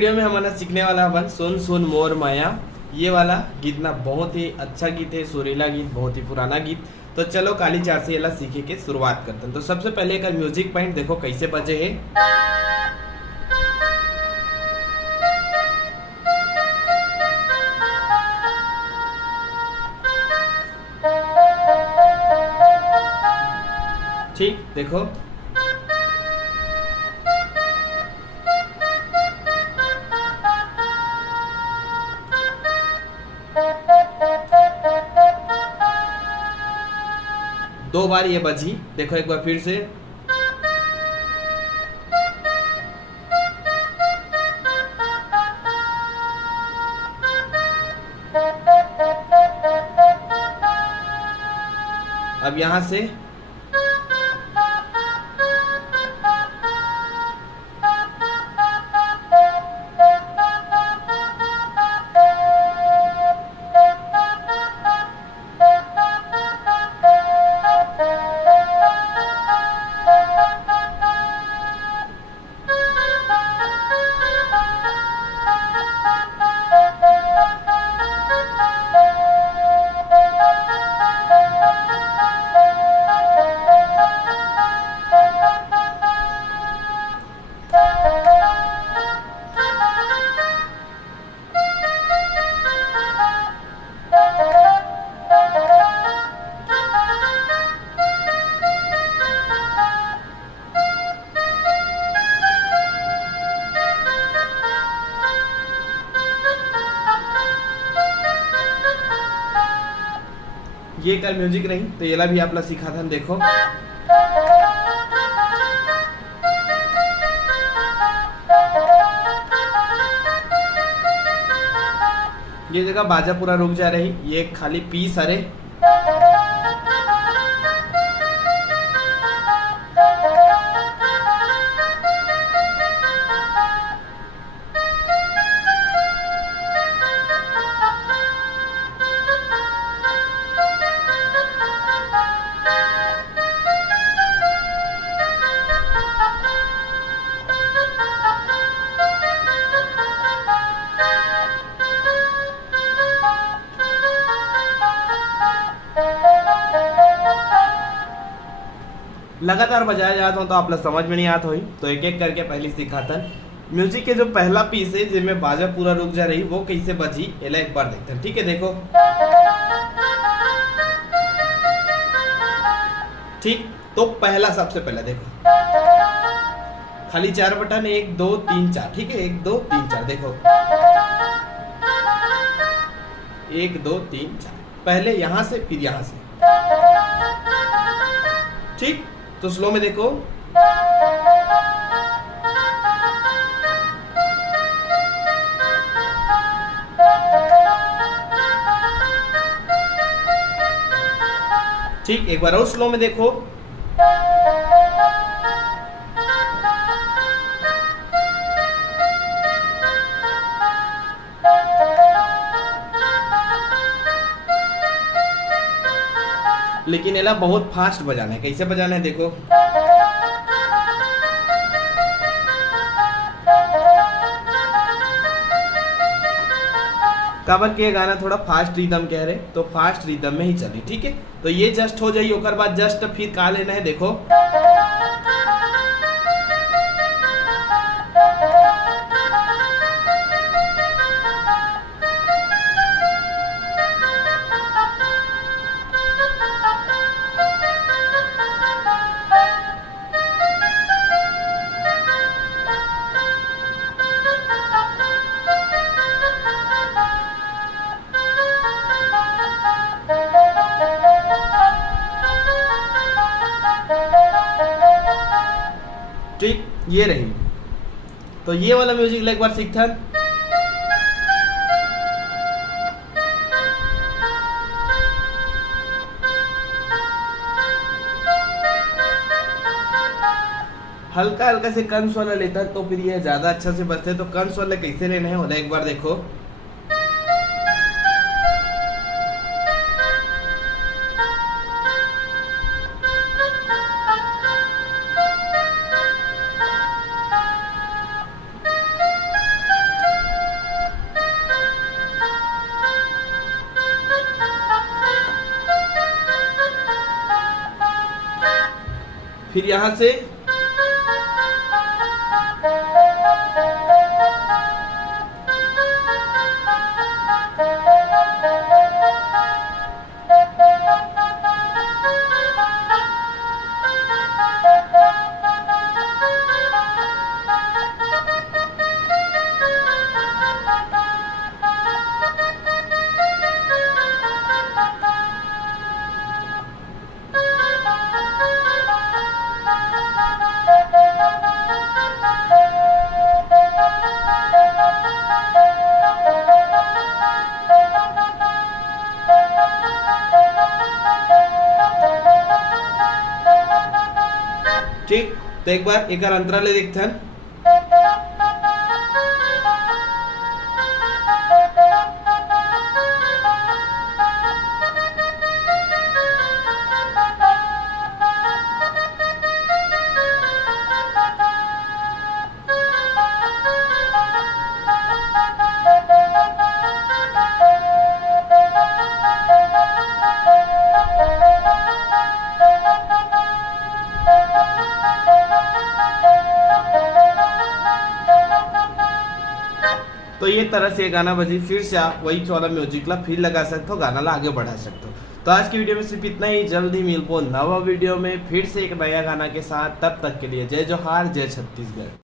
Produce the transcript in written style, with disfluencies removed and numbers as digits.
Video में हमारा सीखने वाला अपन सुन सुन मोर माया, ये वाला गीत ना बहुत ही अच्छा गीत है, सुरीला गीत, बहुत ही पुराना गीत। तो चलो काली चार से ये सीखे के शुरुआत करते हैं। तो सबसे पहले का म्यूजिक पॉइंट देखो कैसे बजे है। ठीक देखो, दो बार ये बजी, देखो एक बार फिर से। अब यहां से ये कर म्यूजिक नहीं तो ये भी आपला सिखा था देखो। ये जगह बाजा पूरा रुक जा रही, ये खाली पीस अरे लगातार बजाया जाता हूँ तो आप लोग समझ में नहीं आता हुई, तो एक एक करके पहले सिखाता। म्यूजिक के जो पहला पीस है जिसमें बाजा पूरा रुक जा रही, वो कैसे बजी एला एक बार देखते हैं। ठीक है देखो, ठीक। तो पहला सबसे पहला देखो, खाली 4 बटन, 1 2 3 4। ठीक है 1 2 3 4 देखो, 1 2 3 4। पहले यहां से फिर यहां से, ठीक। तो स्लो में देखो, ठीक। एक बार और स्लो में देखो, लेकिन एला बहुत फास्ट बजाना है। कैसे बजाना है देखो, काबर के गाना थोड़ा फास्ट रिदम कह रहे, तो फास्ट रिदम में ही चली। ठीक है, तो ये जस्ट हो जाइए, ओकर बाद जस्ट फिर का लेना है देखो, ठीक। ये रही, तो ये वाला म्यूजिक एक बार सीखता। हल्का हल्का से कंस वाला लेता तो फिर ये ज्यादा अच्छा से बजते। तो कंस वाला कैसे लेना है वाला एक बार देखो, फिर यहाँ से ठीक। तो एक बार एक अंतरा ले देखते हैं। तो ये तरह से गाना बजी, फिर से आप वही वाला म्यूजिक ला फिर लगा सकते हो, गाना ला आगे बढ़ा सकते हो। तो आज की वीडियो में सिर्फ इतना ही। जल्द ही मिलपो नवा वीडियो में फिर से एक नया गाना के साथ। तब तक के लिए जय जोहार, जय छत्तीसगढ़।